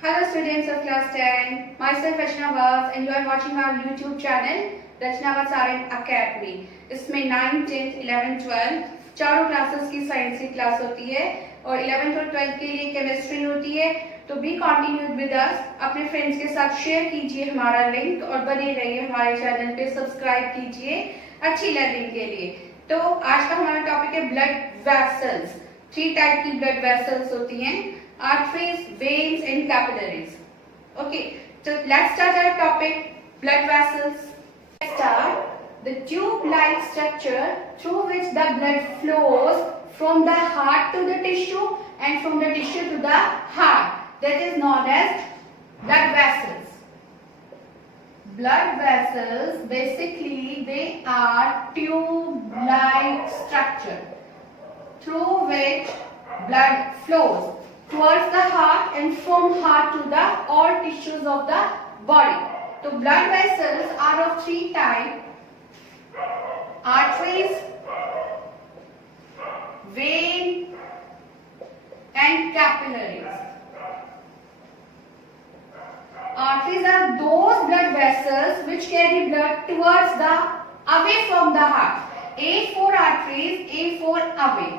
Hello students of class 10, myself Rachna Vaz and you are watching our YouTube channel Rachna Vaz RN Academy। इसमें 9th, 10th, 11th, 12th चारों classes की science की class होती है और 11th और 12th के लिए केमिस्ट्री होती है। तो बी कंटिन्यू विद अस, अपने फ्रेंड्स के साथ शेयर कीजिए हमारा लिंक और बने रहिए हमारे चैनल पे, सब्सक्राइब कीजिए अच्छी लर्निंग के लिए। तो आज का हमारा टॉपिक है ब्लड वेसल्स। 3 टाइप की ब्लड वेसल्स होती हैं, arteries, veins and capillaries. Okay, so let's start our topic, blood vessels. Let's start. The tube-like structure through which the blood flows from the heart to the tissue and from the tissue to the heart, that is known as blood vessels. Blood vessels, basically they are tube-like structure through which blood flows towards the heart and from heart to the all tissues of the body. So blood vessels are of 3 types: arteries, vein and capillaries. Arteries are those blood vessels which carry blood towards the away from the heart. A for arteries, A for away.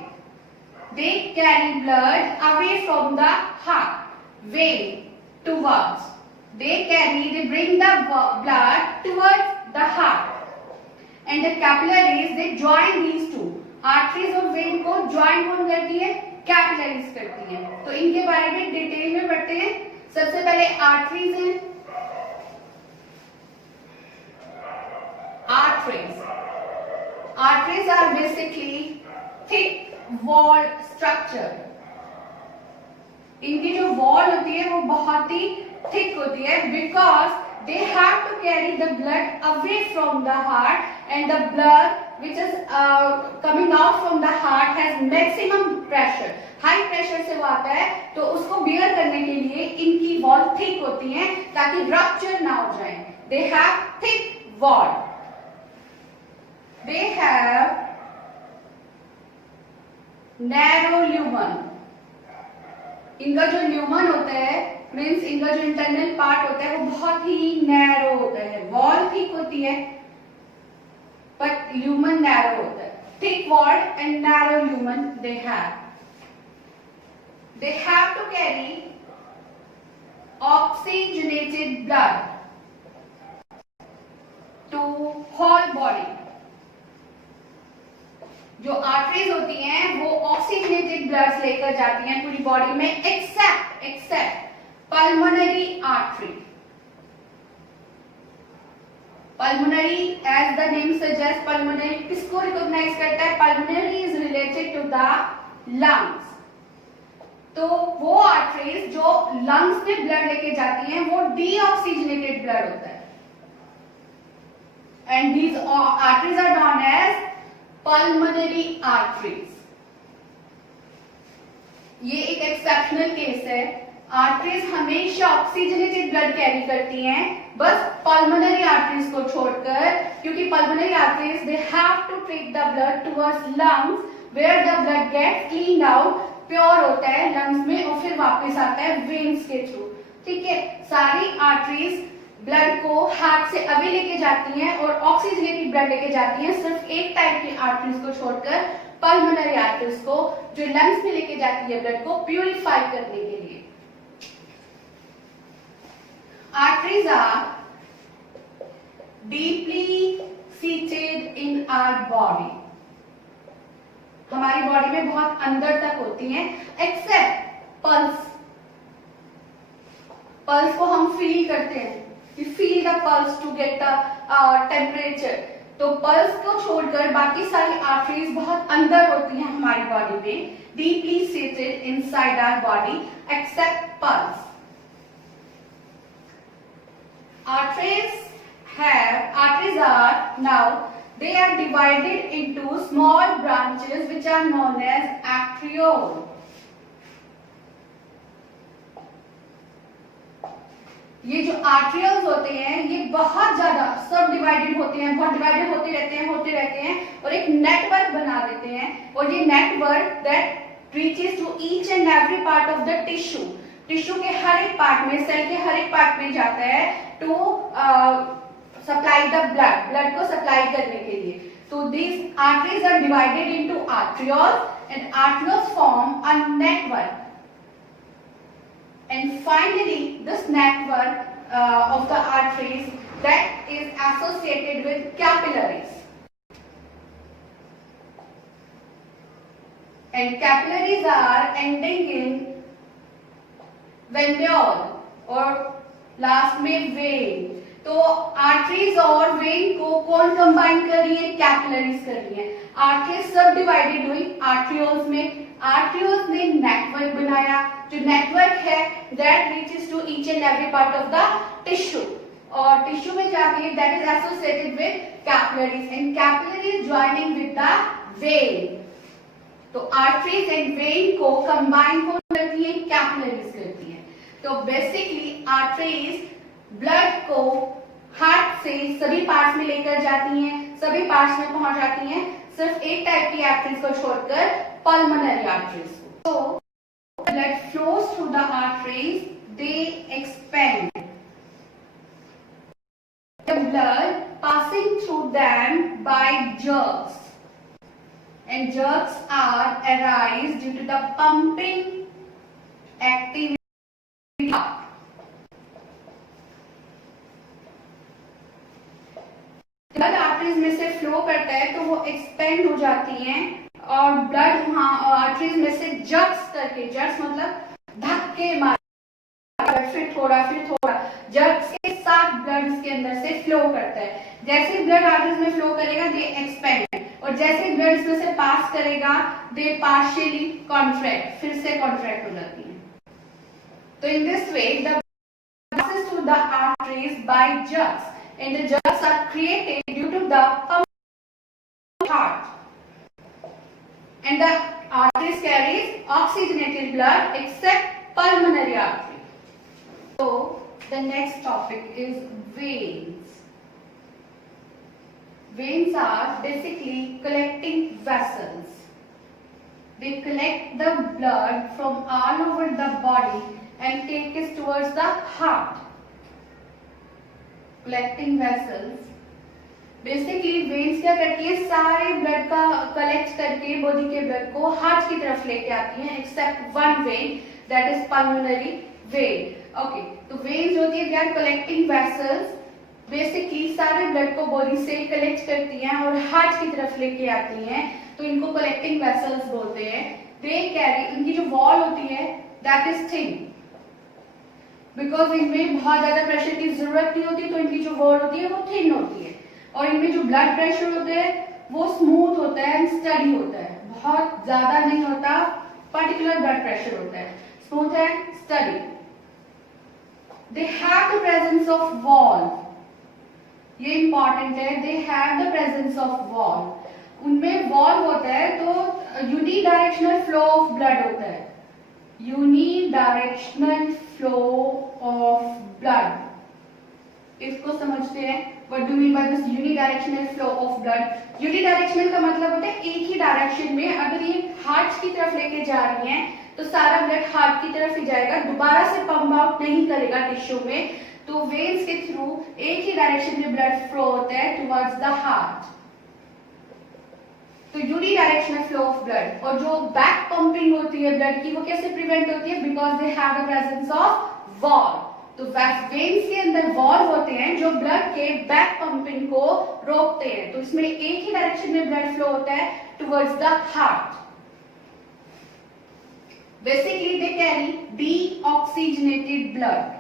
They carry blood away from the heart. Vein towards. They bring the blood towards the heart. And the capillaries, they join these two. Arteries और vein को join कौन करती है? Capillaries करती है। तो इनके बारे में डिटेल में पढ़ते हैं। सबसे पहले arteries हैं। Arteries are basically thick wall structure. इनकी जो वॉल होती है वो बहुत ही थिक होती है because they have to carry the blood away from the heart and the blood which is coming out from the heart has maximum pressure, high pressure से वो आता है। तो उसको बियर करने के लिए इनकी वॉल थिक होती है ताकि रप्चर ना हो जाए। They have thick wall, they have narrow lumen. इनका जो ल्यूमन होता है मीन्स इनका जो इंटरनल पार्ट होता है वो बहुत ही नैरो होता है। वॉल थिक होती है बट ल्यूमन नैरो होता है। Thick wall and narrow lumen they have to carry oxygenated blood to whole body. जो आर्टरीज होती हैं वो ऑक्सीजनेटेड ब्लड लेकर जाती हैं पूरी बॉडी में except pulmonary artery. Pulmonary as the name suggest, pulmonary किसको रिकॉग्नाइज करता है? Pulmonary is related to the lungs. तो वो आर्टरीज जो लंग्स में ब्लड लेके जाती हैं वो डीऑक्सीजनेटेड ब्लड होता है and these arteries are known as pulmonary arteries. ये एक एक्सेप्शनल केस है। आर्टरीज हमेशा ऑक्सीजनेटेड ब्लड कैरी करती हैं बस पल्मोनरी आर्टरीज को छोड़कर, क्योंकि pulmonary arteries they have to take the blood towards lungs where the blood gets clean out, pure होता है लंग्स में और फिर वापस आता है वेन्स के थ्रू। ठीक है, सारी आर्टरीज ब्लड को हार्ट से अवे लेके जाती हैं और ऑक्सीजनेटेड ब्लड लेके जाती हैं, सिर्फ एक टाइप की आर्टरीज को छोड़कर, पल्मोनरी आर्टरीज को, जो लंग्स में लेके जाती है ब्लड को प्यूरिफाई करने के लिए। Arteries are deeply seated in our body. हमारी बॉडी में बहुत अंदर तक होती हैं एक्सेप्ट पल्स। पल्स को हम फील करते हैं, you feel the pulse to get the temperature। तो पल्स को छोड़कर बाकी सारी आर्टरीज बहुत अंदर होती हैं हमारी बॉडी में, deeply seated inside our body except pulse। Arteries are now they are divided into small branches which are known as arteriole। ये जो आर्टरियल्स होते हैं ये बहुत ज्यादा सब डिवाइडेड होते हैं, बहुत डिवाइडेड होते रहते हैं और एक नेटवर्क बना देते हैं। और ये network that reaches to each and every part of the tissue। Tissue के हर एक पार्ट में, सेल के हर एक पार्ट में जाता है टू सप्लाई द ब्लड को सप्लाई करने के लिए. तो these arteries are divided into arterioles and arterioles form a network. And finally, this network of the arteries that is associated with capillaries. And capillaries are ending in venule और last में when. तो arteries और when को कौन combine कर रही है? Capillaries कर रही है. आर्टरीज सब डिवाइडेड हुई आर्टरियोल्स में. आर्टरियोल्स ने नेटवर्क बनाया. जो नेटवर्क है that reaches to each and every part of the tissue, और टिश्यू में जाती है that is associated with capillaries and capillaries joining with the vein. तो आर्टरीज एंड वेन को कंबाइन कौन करती है? कैपिलरीज करती है. तो बेसिकली आर्टरीज ब्लड को हार्ट से सभी पार्ट्स में लेकर जाती हैं, सभी पार्ट्स में पहुंच जाती हैं, सिर्फ एक टाइप की आर्टरीज को छोड़कर, पल्मोनरी आर्टरीज को. तो blood flows through the arteries, they expand. The blood passing through them by jerks, and jerks are arise due to the pumping activity. Blood arteries में से फ्लो करता है तो वो एक्सपेंड हो जाती हैं और ब्लड वहां आर्टरीज में से जर्क्स करके, जर्क्स मतलब धक्के मार, फिर थोड़ा जर्क्स के साथ ब्लड इसके अंदर से फ्लो करता है. जैसे ब्लड आर्टरीज में फ्लो करेगा दे एक्सपेंड, और जैसे ब्लड इसमें से पास करेगा दे पार्शियली कॉन्ट्रैक्ट, फिर से कॉन्ट्रैक्ट हो जाती है. तो in this way the passes through the arteries by jerks, and the jerks are created due to the pumping heart, and the arteries carries oxygenated blood except pulmonary artery. So the next topic is veins. Veins are basically collecting vessels. They collect the blood from all over the body and take it towards the heart. Collecting vessels. Basically veins क्या करती है? सारे blood का collect करके body के blood को heart की तरफ लेके आती हैं, except one vein that is pulmonary vein. Okay, तो वेन्स होती है they are collecting vessels. Basically सारे ब्लड को बॉडी से कलेक्ट करती हैं और हार्ट की तरफ लेके आती हैं, तो इनको कलेक्टिंग वेसल्स बोलते हैं. दे कैरी, इनकी जो वॉल होती है दैट इज थिन, बिकॉज इनमें बहुत ज्यादा प्रेशर की जरूरत नहीं होती, तो इनकी जो वॉल होती है वो थिन होती है. और इनमें जो ब्लड प्रेशर होता है वो स्मूथ होता है एंड स्टडी होता है, बहुत ज्यादा नहीं होता, पर्टिकुलर ब्लड प्रेशर होता है, smooth and study. They have the presence of wall, ये इंपॉर्टेंट है. They have the presence of wall, उनमें वॉल होता है तो यूनिडायरेक्शनल फ्लो ऑफ ब्लड होता है. यूनिडायरेक्शनल फ्लो ऑफ ब्लड, इसको समझते हैं. What do mean by this unidirectional flow of blood? Unidirectional का मतलब होता है एक ही डायरेक्शन में. अगर ये हार्ट की तरफ लेके जा रही हैं तो सारा ब्लड हार्ट की तरफ ही जाएगा, दोबारा से पंप आउट नहीं करेगा टिश्यू में. तो वेन्स के थ्रू एक ही डायरेक्शन में ब्लड फ्लो होता है टुवर्ड्स द हार्ट. तो यूनिडायरेक्शनल फ्लो ऑफ ब्लड. और जो बैक पंपिंग होती है ब्लड की वो कैसे प्रिवेंट होती है? Because they have the presence of wall. तो वेन्स के अंदर वॉल होते हैं जो ब्लड के बैक पंपिंग को रोकते हैं. तो इसमें एक ही डायरेक्शन में ब्लड फ्लो होता है towards the heart. Basically they carry deoxygenated blood,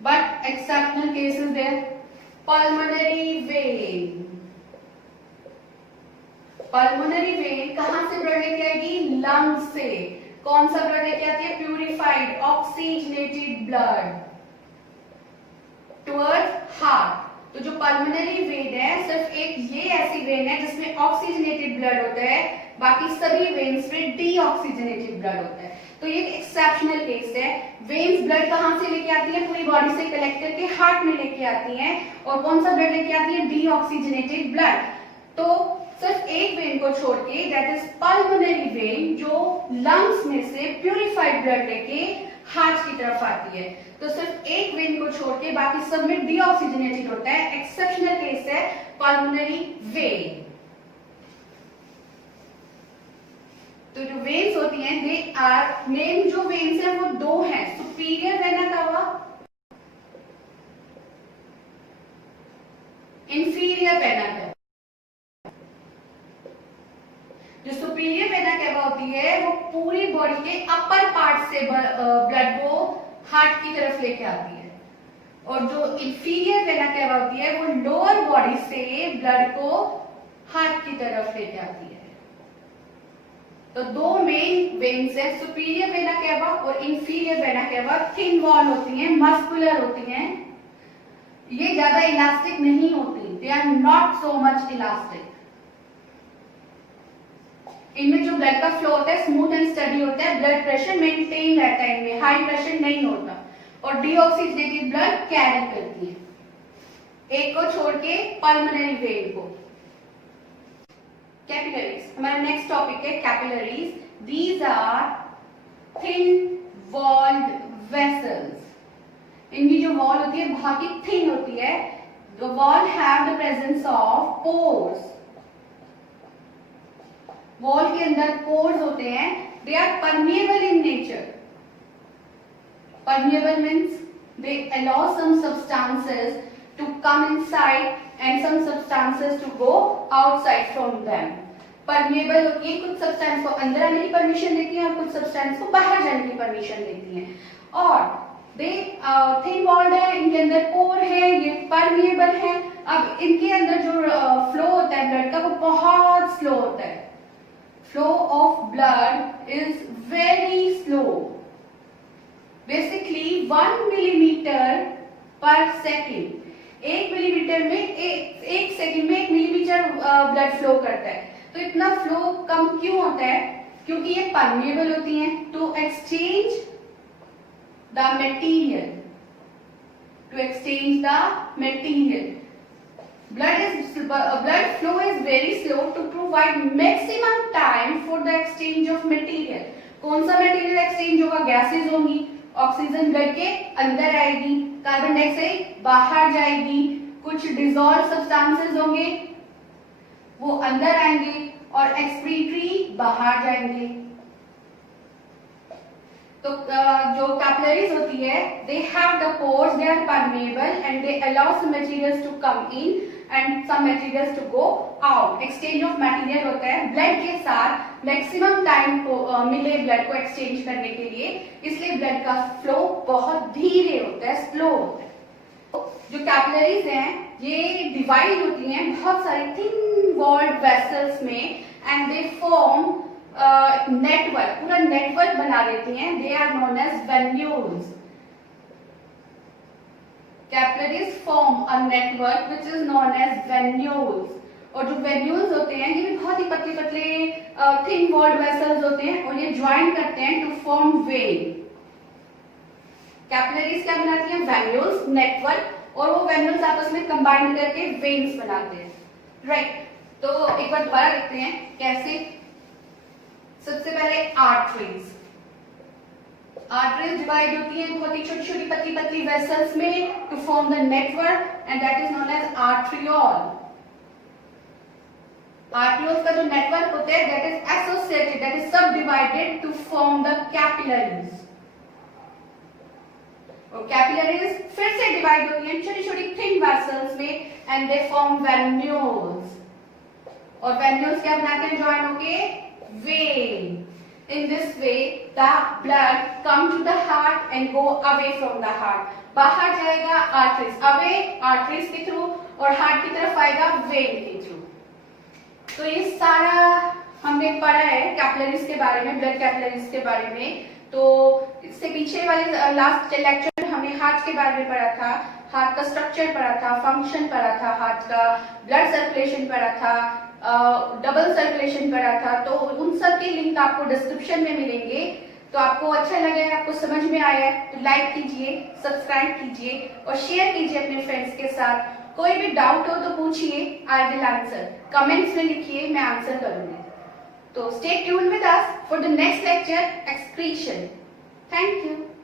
but exceptional cases there. Pulmonary vein. Pulmonary vein कहां से ब्लड लेके आएगी? लंग से. कौन सा ब्लड लेके आती है? Purified oxygenated blood towards heart. तो जो पल्मोनरी वेन है सिर्फ एक ये ऐसी वेन है जिसमें ऑक्सीजनेटेड ब्लड होता है, बाकी सभी वेन्स में डीऑक्सीजनेटेड ब्लड होता है. तो ये एक्सेप्शनल केस है. वेन्स ब्लड कहां से लेके आती है? पूरी बॉडी से कलेक्ट करके हार्ट में लेके आती हैं. और कौन सा ब्लड लेके आती है? Deoxygenated blood. तो सिर्फ एक वेन को छोड़ के दैट इज पल्मोनरी वेन जो लंग्स में से प्यूरिफाइड ब्लड लेके हार्ट की तरफ आती है। तो सिर्फ एक वेन को छोड़ के बाकी सब में डीऑक्सीजनेटेड होता है। एक्सेप्शनल केस है पल्मोनरी वेन। तो जो वेन्स होती हैं दे आर मेन जो वेन्स हैं वो दो हैं, superior vena cava, inferior vena cava. जो सुपीरियर वेना कावा होती है वो पूरी बॉडी के अपर पार्ट से ब्लड को हार्ट की तरफ लेके आती है, और जो इंफीरियर वेना कावा होती है वो लोअर बॉडी से ब्लड को हार्ट की तरफ लेके आती है। तो दो मेन वेन्स है, सुपीरियर वेना कावा और inferior vena cava. Thin wall होती हैं, मस्कुलर होती हैं, ये ज्यादा इलास्टिक नहीं होती, they are not so much elastic. इनमें जो ब्लड का फ्लो होता है स्मूथ एंड स्टडी होता है, ब्लड प्रेशर मेंटेन रहता है, इनमें हाई प्रेशर नहीं होता, और डीऑक्सीजनेटेड ब्लड कैरी करती है। एक को छोड़ के पल्मोनरी वेन को। कैपिलरीज हमारा नेक्स्ट टॉपिक है, capillaries. These are thin walled vessels. इनकी जो वॉल होती है बहुत ही थिन होती है। The wall have the presence of pores. Wall के अंदर पोर्स होते हैं, they are permeable in nature. Permeable means they allow some substances to come inside and some substances to go outside from them. Permeable होती है, कुछ substance को अंदर आने की परमिशन देती है और कुछ सब्सटेंस को बाहर जाने की परमिशन देती है। और दे थिन वॉल्ड है, इनके अंदर पोर है, ये परमिएबल है। अब इनके अंदर जो फ्लो होता है ब्लड का वो बहुत स्लो होता है। Flow of blood is very slow, basically 1 millimetre पर सेकेंड। 1 मिलीमीटर में एक सेकंड में 1 मिलीमीटर ब्लड फ्लो करता है। तो इतना फ्लो कम क्यों होता है? क्योंकि ये परमिएबल होती हैं to exchange the material, to exchange the material. blood flow is very slow to provide maximum time for the exchange of material. कौन सा मटेरियल एक्सचेंज होगा? गैसेज होंगी, ऑक्सीजन ब्लड के अंदर आएगी, कार्बन डाइऑक्साइड बाहर जाएगी, कुछ डिसॉल्व सब्सटेंसेस होंगे वो अंदर आएंगे और एक्सक्रीटरी बाहर जाएंगे। तो जो कैपिलरीज होती है they have the pores, they are permeable and they allow some materials to come in and some materials to go out. Exchange of material होता है ब्लड के साथ, मैक्सिमम टाइम को मिले ब्लड को एक्सचेंज करने के लिए, इसलिए ब्लड का फ्लो बहुत धीरे होता है, स्लो होता है। जो कैपिलरीज हैं ये डिवाइड होती हैं बहुत सारे थिन वॉल्ड वेसल्स में एंड दे फॉर्म नेटवर्क, पूरा नेटवर्क बना देती हैं। They are known as venules. Capillaries form a network which is known as venules. और जो वेन्यूल्स होते हैं ये भी बहुत ही पतले पतले थिन वॉल्ड वेसल्स होते हैं और ये ज्वाइन करते हैं टू फॉर्म वेन। कैपिलरीज क्या बनाती हैं? वेन्यूल्स, नेटवर्क, और वो वेन्यूल्स आपस में कंबाइन करके वेन्स बनाते हैं। राइट, तो एक बार दोबारा देखते हैं कैसे। सबसे पहले आर्टरीज। आर्टरीज डिवाइड होती है बहुत ही छोटी छोटी पतली पतली वेसल्स में to form the network and that is known as arteriole. Arterioles का जो नेटवर्क होता है that is associated, that is subdivided to form the capillaries. और कैपिलरीज फिर से डिवाइड होती हैं छोटी छोटी थिन वेसल्स में एंड दे फॉर्म वेन्यूल्स। और वेन्यूल्स क्या बनाते हैं ज्वाइन होके? Vein. In this way, the blood come to the heart and go away from the heart. बाहर जाएगा arteries, away arteries के थ्रू, और हार्ट की तरफ आएगा वेन के थ्रू। तो ये सारा हमने पढ़ा है कैपिलरीज के बारे में, ब्लड कैपिलरीज के बारे में। तो इससे पीछे वाले लास्ट लेक्चर हमने हार्ट के बारे में पढ़ा था, हार्ट का स्ट्रक्चर पढ़ा था, फंक्शन पढ़ा था, हार्ट का ब्लड सर्कुलेशन पढ़ा था, डबल सर्कुलेशन पढ़ा था। तो उन सब के लिंक आपको डिस्क्रिप्शन में मिलेंगे। तो आपको अच्छा लगा है, आपको समझ में आया है तो लाइक कीजिए, सब्सक्राइब कीजिए और शेयर कीजिए अपने फ्रेंड्स के साथ। कोई भी डाउट हो तो पूछिए, आई विल आंसर। कमेंट्स में लिखिए, मैं आंसर करूंगी। तो stay tuned with us for the next lecture, excretion. Thank you.